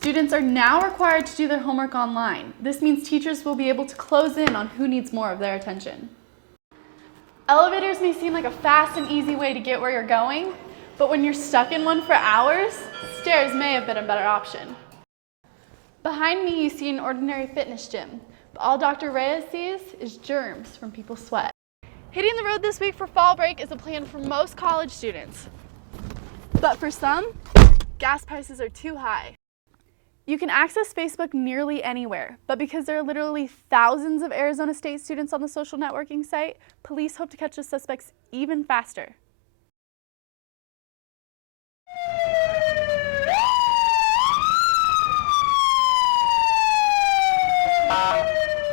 Students are now required to do their homework online. This means teachers will be able to close in on who needs more of their attention. Elevators may seem like a fast and easy way to get where you're going, but when you're stuck in one for hours, stairs may have been a better option. Behind me, you see an ordinary fitness gym, but all Dr. Reyes sees is germs from people's sweat. Hitting the road this week for fall break is a plan for most college students, but for some, gas prices are too high. You can access Facebook nearly anywhere, but because there are literally thousands of Arizona State students on the social networking site, police hope to catch the suspects even faster.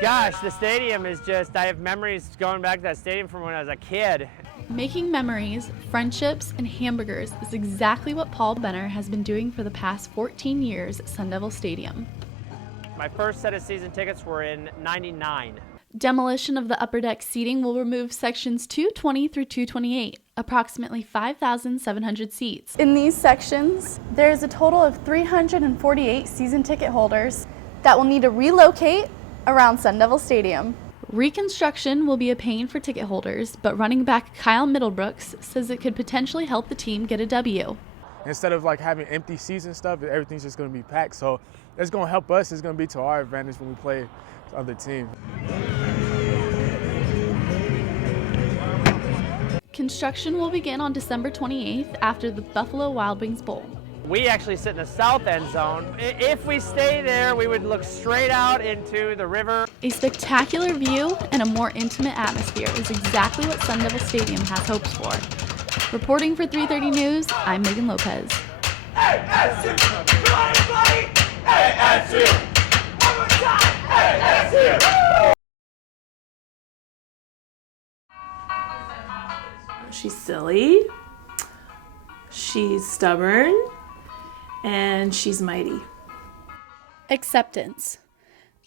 Gosh, the stadium is just, I have memories going back to that stadium from when I was a kid. Making memories, friendships, and hamburgers is exactly what Paul Benner has been doing for the past 14 years at Sun Devil Stadium. My first set of season tickets were in '99. Demolition of the upper deck seating will remove sections 220 through 228, approximately 5,700 seats. In these sections, there is a total of 348 season ticket holders that will need to relocate around Sun Devil Stadium. Reconstruction will be a pain for ticket holders, but running back Kyle Middlebrooks says it could potentially help the team get a W. Instead of like having empty seats and stuff, everything's just going to be packed. So it's going to help us. It's going to be to our advantage when we play the other team. Construction will begin on December 28th after the Buffalo Wild Wings Bowl. We actually sit in the south end zone. If we stay there, we would look straight out into the river. A spectacular view and a more intimate atmosphere is exactly what Sun Devil Stadium has hopes for. Reporting for 330 News, I'm Megan Lopez. ASU! Come on, everybody! ASU! One more time! ASU! She's silly, she's stubborn, and she's mighty. Acceptance.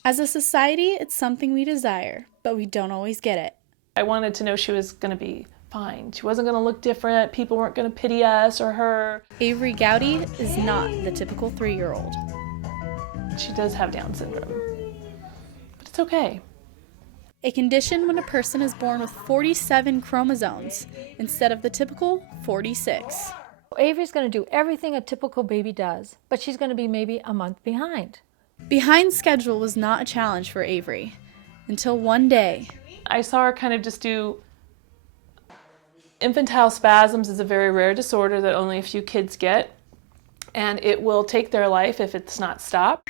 As a society, it's something we desire, but we don't always get it. I wanted to know she was going to be fine. She wasn't going to look different. People weren't going to pity us or her. Avery Gowdy is not the typical 3-year-old. She does have Down syndrome, but it's okay. A condition when a person is born with 47 chromosomes instead of the typical 46. Avery's going to do everything a typical baby does, but she's going to be maybe a month behind. Behind schedule was not a challenge for Avery until one day. I saw her kind of just do. Infantile spasms is a very rare disorder that only a few kids get, and it will take their life if it's not stopped.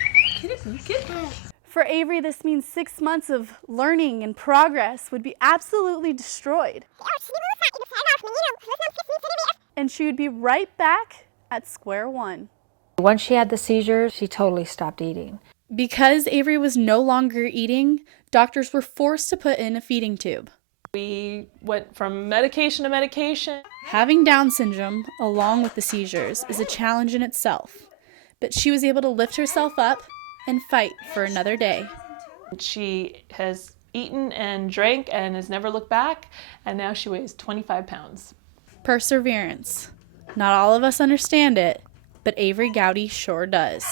For Avery, this means 6 months of learning and progress would be absolutely destroyed. And she would be right back at square one. Once she had the seizures, she totally stopped eating. Because Avery was no longer eating, doctors were forced to put in a feeding tube. We went from medication to medication. Having Down syndrome, along with the seizures, is a challenge in itself. But she was able to lift herself up and fight for another day. She has eaten and drank and has never looked back, and now she weighs 25 pounds. Perseverance. Not all of us understand it, but Avery Gowdy sure does.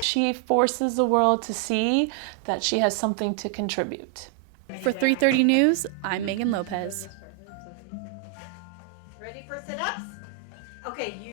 She forces the world to see that she has something to contribute. For 330 News, I'm Megan Lopez. Ready for sit-ups? Okay, you